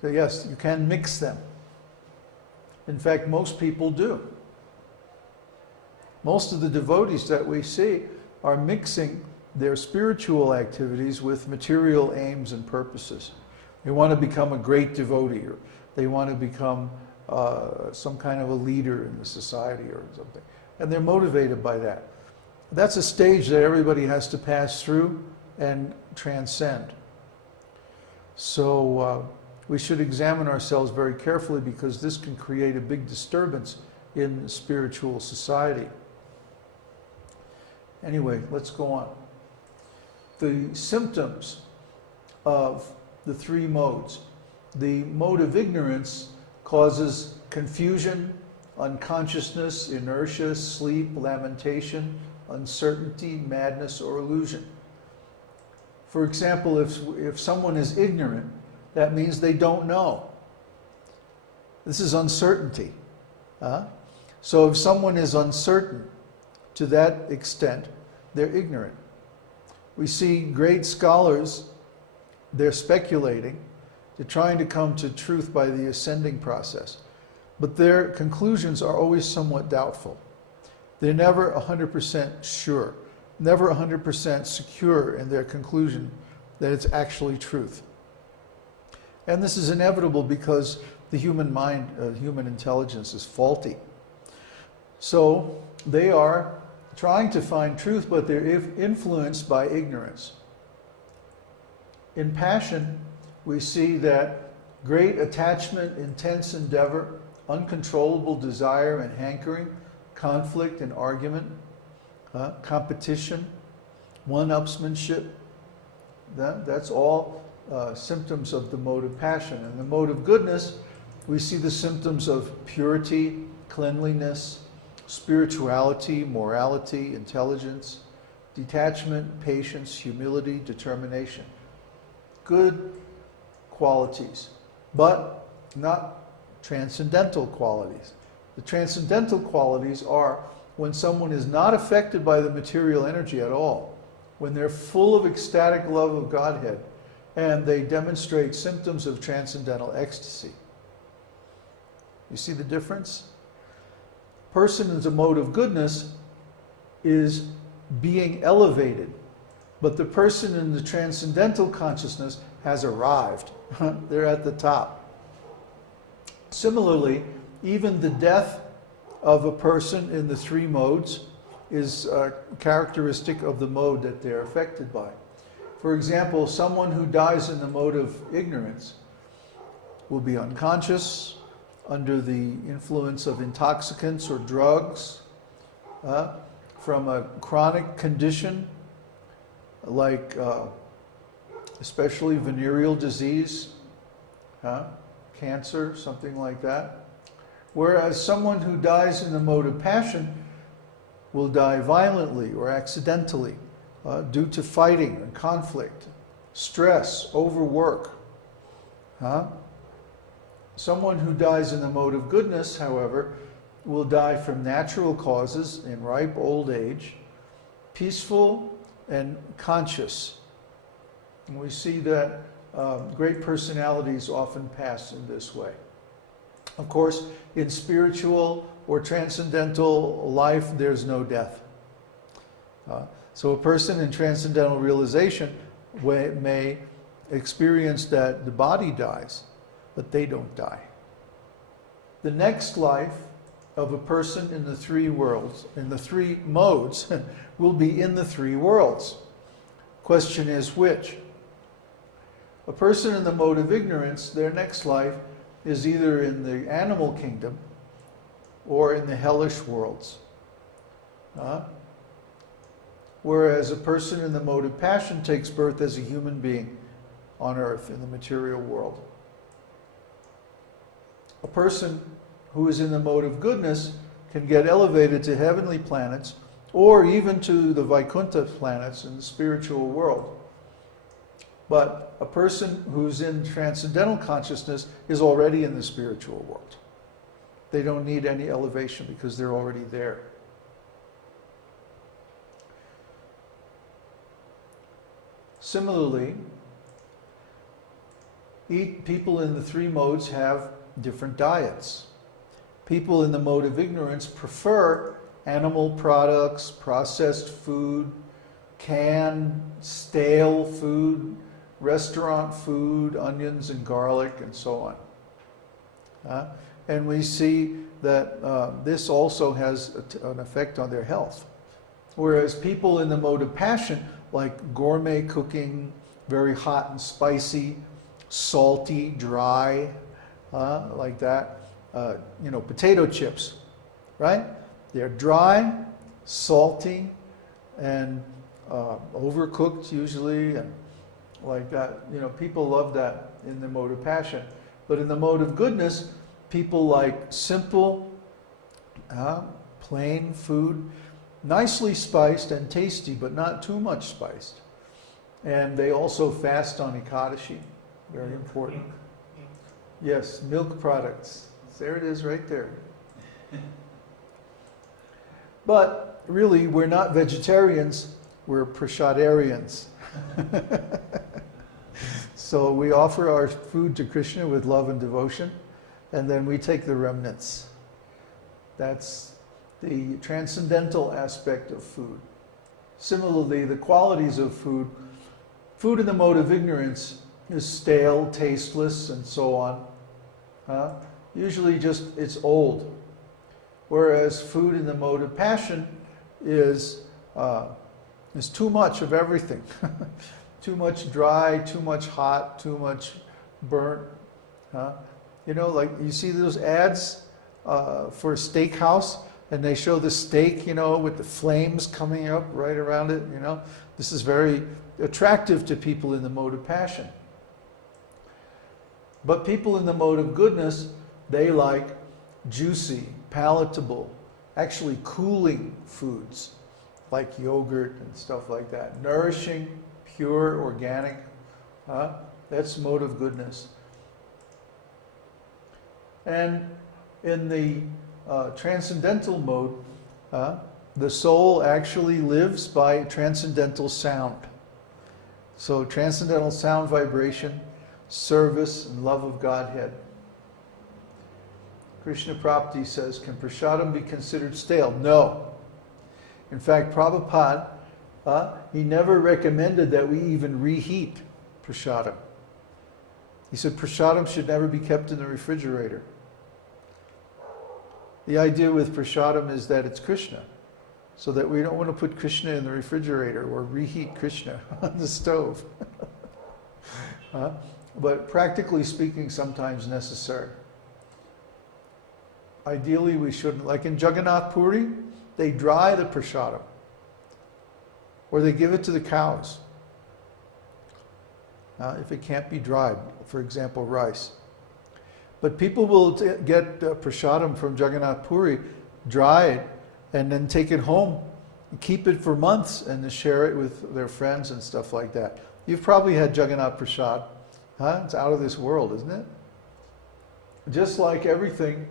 So yes, you can mix them. In fact, most people do. Most of the devotees that we see are mixing their spiritual activities with material aims and purposes. They want to become a great devotee, or they want to become some kind of a leader in the society or something. And they're motivated by that. That's a stage that everybody has to pass through and transcend. So we should examine ourselves very carefully, because this can create a big disturbance in spiritual society. Anyway, let's go on. The symptoms of the three modes. The mode of ignorance causes confusion, unconsciousness, inertia, sleep, lamentation, uncertainty, madness, or illusion. For example, if someone is ignorant, that means they don't know. This is uncertainty. So if someone is uncertain to that extent, they're ignorant. We see great scholars, they're speculating, they're trying to come to truth by the ascending process. But their conclusions are always somewhat doubtful. They're never 100% sure, never 100% secure in their conclusion that it's actually truth. And this is inevitable because the human mind, human intelligence is faulty. So they are trying to find truth, but they're influenced by ignorance. In passion, we see that great attachment, intense endeavor, uncontrollable desire and hankering, conflict and argument, competition, one-upsmanship, that's all symptoms of the mode of passion. In the mode of goodness, we see the symptoms of purity, cleanliness, spirituality, morality, intelligence, detachment, patience, humility, determination. Good qualities, but not transcendental qualities. The transcendental qualities are when someone is not affected by the material energy at all, when they're full of ecstatic love of Godhead, and they demonstrate symptoms of transcendental ecstasy. You see the difference? Person in the mode of goodness is being elevated, but the person in the transcendental consciousness has arrived. They're at the top. Similarly, even the death of a person in the three modes is characteristic of the mode that they're affected by. For example, someone who dies in the mode of ignorance will be unconscious, under the influence of intoxicants or drugs, from a chronic condition like especially venereal disease, cancer, something like that. Whereas someone who dies in the mode of passion will die violently or accidentally due to fighting and conflict, stress, overwork. Someone who dies in the mode of goodness, however, will die from natural causes in ripe old age, peaceful and conscious. And we see that great personalities often pass in this way. Of course, in spiritual or transcendental life, there's no death. So a person in transcendental realization may experience that the body dies, but they don't die. The next life of a person in the three worlds, in the three modes, will be in the three worlds. Question is which? A person in the mode of ignorance, their next life is either in the animal kingdom or in the hellish worlds. Whereas a person in the mode of passion takes birth as a human being on earth in the material world. A person who is in the mode of goodness can get elevated to heavenly planets or even to the Vaikuntha planets in the spiritual world. But a person who's in transcendental consciousness is already in the spiritual world. They don't need any elevation because they're already there. Similarly, People in the three modes have different diets. People in the mode of ignorance prefer animal products, processed food, canned, stale food, restaurant food, onions and garlic, and so on. And we see that this also has an effect on their health. Whereas people in the mode of passion like gourmet cooking, very hot and spicy, salty, dry, like that. Potato chips, right? They're dry, salty, and overcooked usually, and like that. People love that in the mode of passion. But in the mode of goodness, people like simple, plain food, nicely spiced and tasty, but not too much spiced. And they also fast on Ekadashi, very important. Yes, milk products. There it is right there. But really, we're not vegetarians, we're prashadarians. So we offer our food to Krishna with love and devotion, and then we take the remnants. That's the transcendental aspect of food. Similarly, the qualities of food. Food in the mode of ignorance is stale, tasteless, and so on. Usually just, it's old. Whereas food in the mode of passion is too much of everything. Too much dry, too much hot, too much burnt. Like you see those ads for a steakhouse, and they show the steak, with the flames coming up right around it, This is very attractive to people in the mode of passion. But people in the mode of goodness, they like juicy, palatable, actually cooling foods, like yogurt and stuff like that. Nourishing, pure, organic. That's mode of goodness. And in the transcendental mode, the soul actually lives by transcendental sound. So transcendental sound vibration, service, and love of Godhead. Krishna Prapti says, can prasadam be considered stale? No. In fact, Prabhupada, he never recommended that we even reheat prasadam. He said prasadam should never be kept in the refrigerator. The idea with prasadam is that it's Krishna, so that we don't want to put Krishna in the refrigerator or reheat Krishna on the stove. But practically speaking, sometimes necessary. Ideally, we shouldn't. Like in Jagannath Puri, they dry the prasadam, or they give it to the cows. If it can't be dried, for example, rice. But people will get prasadam from Jagannath Puri, dry it, and then take it home, and keep it for months, and then share it with their friends and stuff like that. You've probably had Jagannath Prasad. It's out of this world, isn't it? Just like everything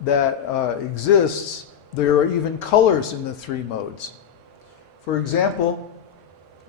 that exists, there are even colors in the three modes. For example,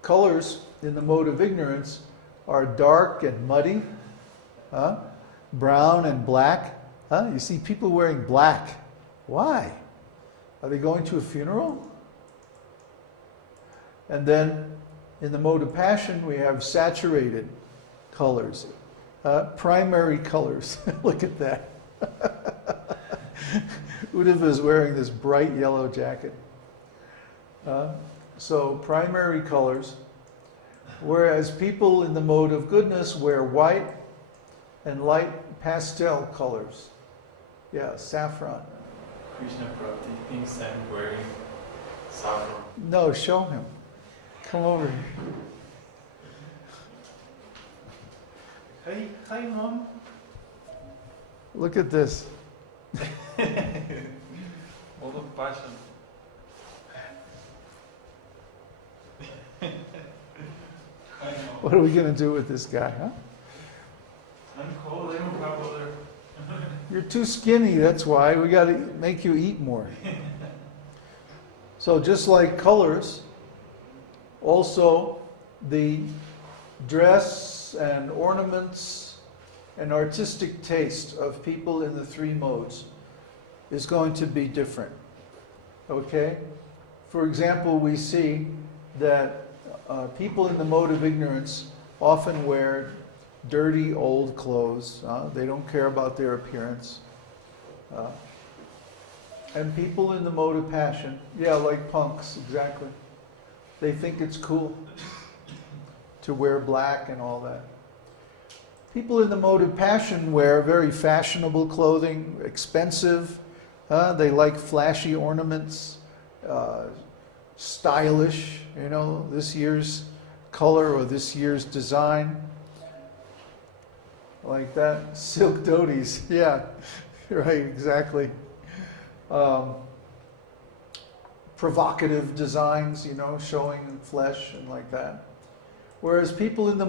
colors in the mode of ignorance are dark and muddy, brown and black. You see people wearing black. Why? Are they going to a funeral? And then in the mode of passion, we have saturated colors, primary colors. Look at that. Uddhava is wearing this bright yellow jacket. So primary colors, whereas people in the mode of goodness wear white and light pastel colors. Yeah, saffron. Krishna Prapti thinks I'm wearing saffron. No, show him. Come over here. Hey, hi mom. Look at this. All of passion. What are we going to do with this guy, huh? I'm cold, I don't have other. You're too skinny, that's why. We got to make you eat more. So just like colors, also the dress and ornaments and artistic taste of people in the three modes is going to be different. Okay? For example, we see that people in the mode of ignorance often wear dirty old clothes. They don't care about their appearance. And people in the mode of passion, yeah, like punks, exactly. They think it's cool to wear black and all that. People in the mode of passion wear very fashionable clothing, expensive. They like flashy ornaments, stylish, this year's color or this year's design. Like that. Silk dhotis, yeah, right, exactly. Provocative designs, showing flesh and like that. Whereas people in the